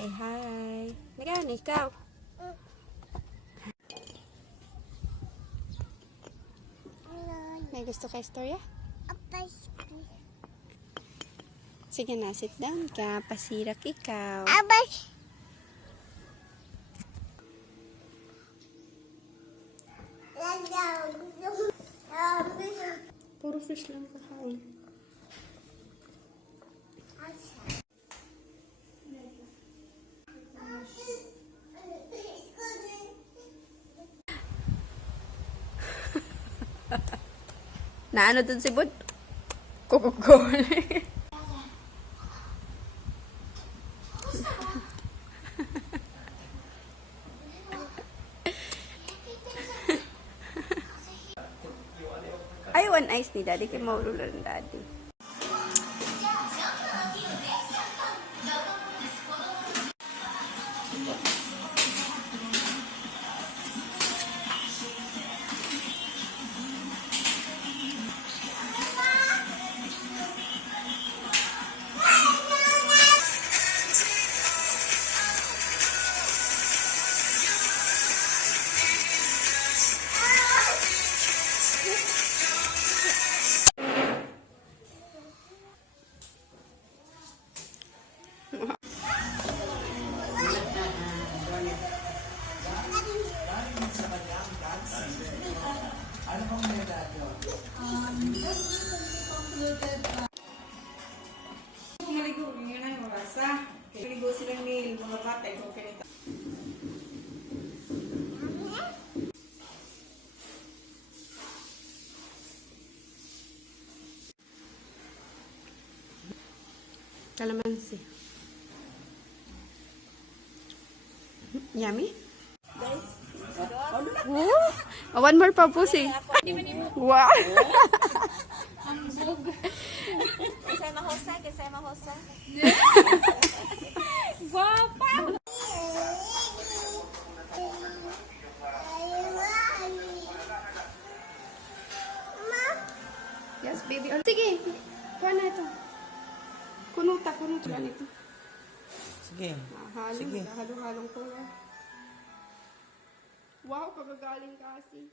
Say hi. Nagaw ni ikaw. May gusto ka istorya? Sige na, sit down ka. Pasirak ikaw. Puro fish lang kakain. Naano dun si Bud? Coca-Cola. Ay, one ice ni Daddy. Kaya maululan ng Daddy. Maligo, yun ang mabasa. Maligo silang ni mga bata, kung kanita. Calamansi. Yummy? Oh, one more pa po si. Wow! Kisay mahosa, kisay mahosa. Guapa! Yes, baby. Sige, kuha na ito. Kunuta ito. Sige. Sige. Halo-halong ko. Wow, kagagaling kasi.